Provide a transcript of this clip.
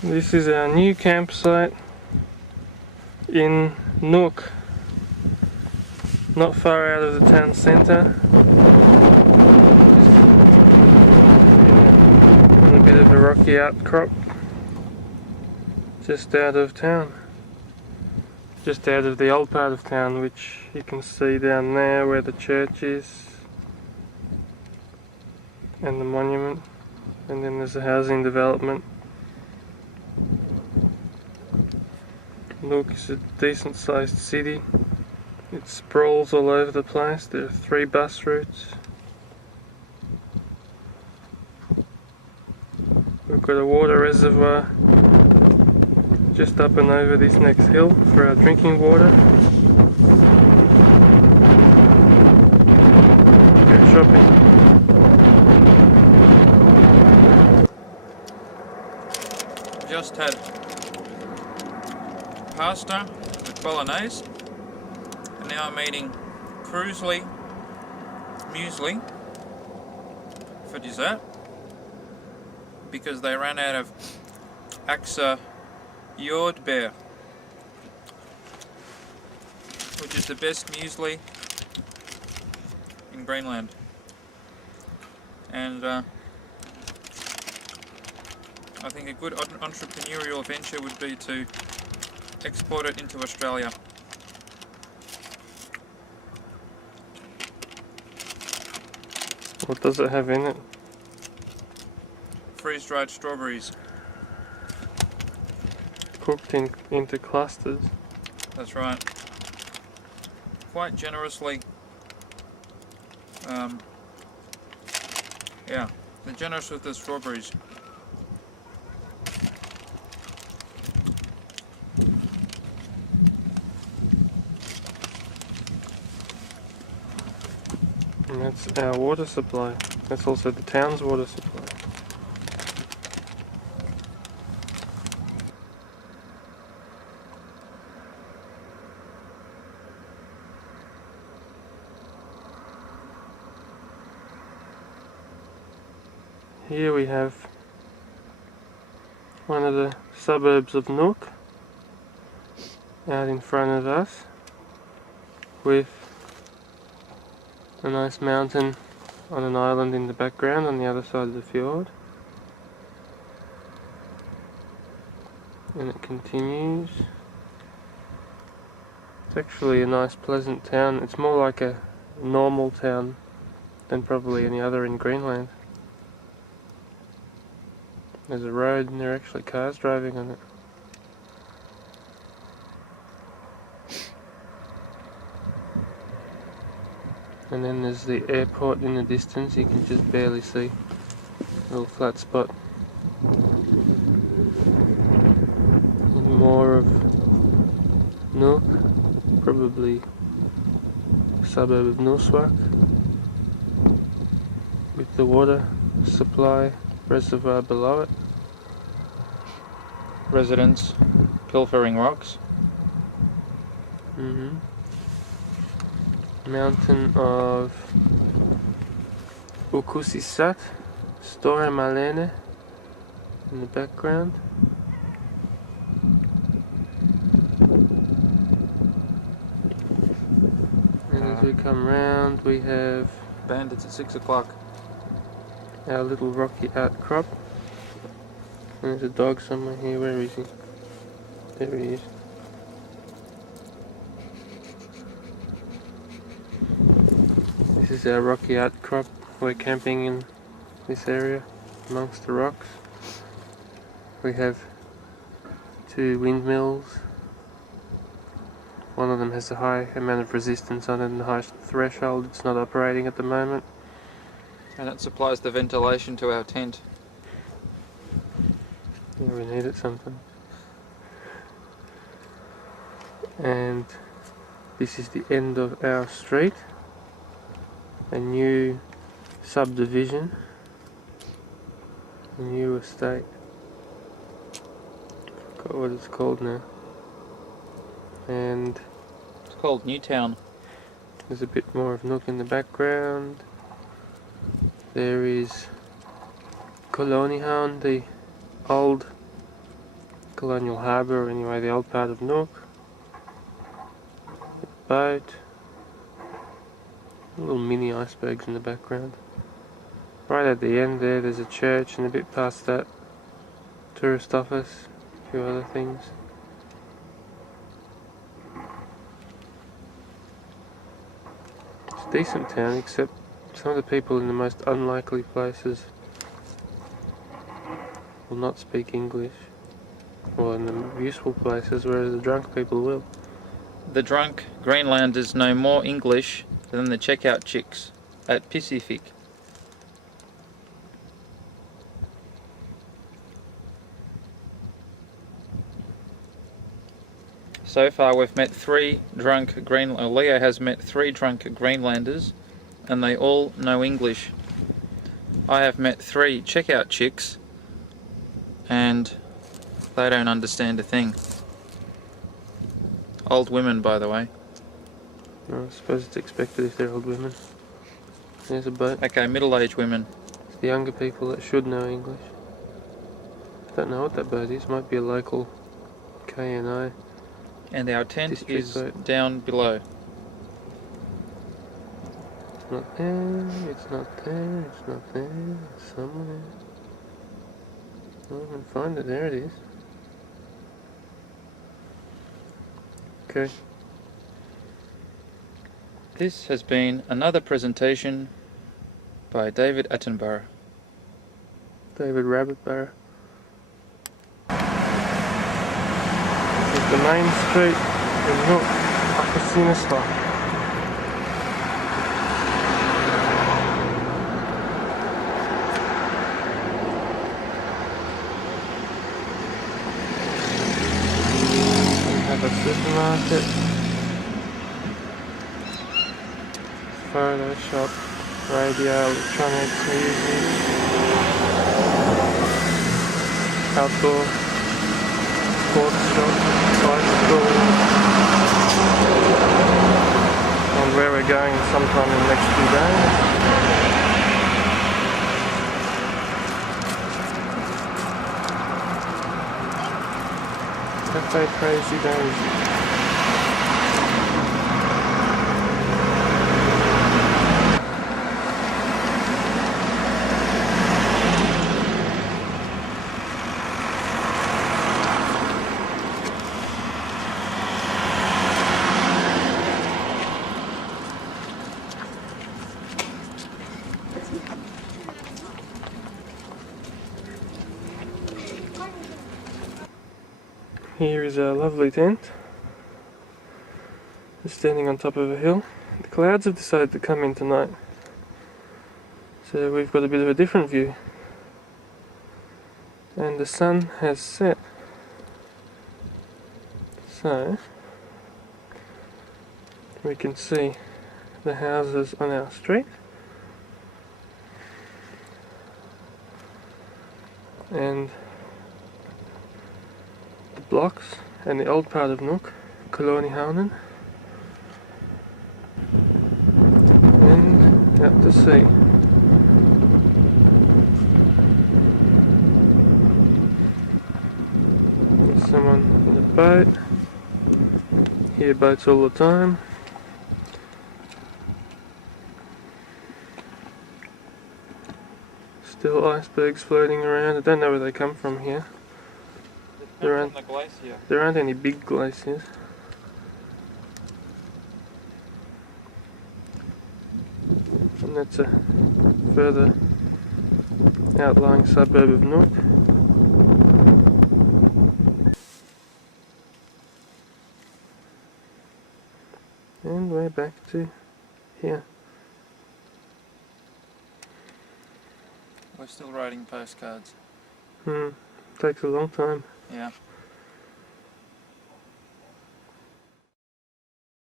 This is our new campsite in Nuuk, not far out of the town centre. On a bit of a rocky outcrop, just out of town. Just out of the old part of town, which you can see down there where the church is and the monument, and then there's a housing development. Nuuk is a decent sized city. It sprawls all over the place. There are 3 bus routes. We've got a water reservoir just up and over this next hill for our drinking water. Go shopping. Just had pasta with bolognese, and now I'm eating muesli for dessert because they ran out of Axa Jordbær, which is the best muesli in Greenland, and I think a good entrepreneurial venture would be to export it into Australia. What does it have in it? Freeze-dried strawberries. Cooked into clusters. That's right. Quite generously. Yeah, they're generous with the strawberries. And that's our water supply. That's also the town's water supply. Here we have one of the suburbs of Nuuk out in front of us, with a nice mountain on an island in the background on the other side of the fjord. And it continues. It's actually a nice pleasant town. It's more like a normal town than probably any other in Greenland. There's a road and there are actually cars driving on it. And then there's the airport in the distance. You can just barely see a little flat spot. And more of Nuuk, probably a suburb of Nuuk, with the water supply reservoir below it. Residents pilfering rocks. Mountain of Ukusisat, Store Malene in the background. And as we come round, we have Bandits at 6 o'clock. our little rocky outcrop. And there's a dog somewhere here. Where is he? There he is. This is our rocky outcrop. We're camping in this area amongst the rocks. We have 2 windmills. One of them has a high amount of resistance on it and a high threshold. It's not operating at the moment. And it supplies the ventilation to our tent. Yeah, we need it sometimes. And this is the end of our street. A new subdivision. A new estate. Forgot what it's called now. And It's called Newtown. there's a bit more of Nuuk in the background. There is Kolonihavn, the old colonial harbour, or anyway the old part of Nuuk. Boat. Little mini icebergs in the background. Right at the end there's a church, and a bit past that, tourist office, a few other things. It's a decent town, except some of the people in the most unlikely places will not speak English, or in the useful places, whereas the drunk people will. The drunk Greenlanders know more English than the checkout chicks at Pacific. So far we've met Leo has met 3 drunk Greenlanders, and they all know English. I have met 3 checkout chicks, and they don't understand a thing. Old women, by the way. I suppose it's expected if they're old women. There's a boat. Okay, middle-aged women. It's the younger people that should know English. Don't know what that boat is. Might be a local KNI. And our tent District is boat. down below. It's not there, it's not there, it's not there, it's somewhere. I can find it, there it is. Okay. This has been another presentation by David Attenborough. David Rabbitborough. This is the main street in Nuuk, Upper Sinister. We have a supermarket, photo shop, radio, electronics, music, outdoor sports shop, bicycle, and where we're going sometime in the next few days. Cafe Crazy Daisy. Here is our lovely tent, just standing on top of a hill. The clouds have decided to come in tonight, so we've got a bit of a different view, and the sun has set, so we can see the houses on our street, and blocks, and the old part of Nuuk, Kolonihainen, and out to sea. There's someone in a boat. Hear boats all the time. Still icebergs floating around. I don't know where they come from here. There aren't any big glaciers. And that's a further outlying suburb of Nuuk. And we're back to here. We're still writing postcards. Takes a long time. Yeah.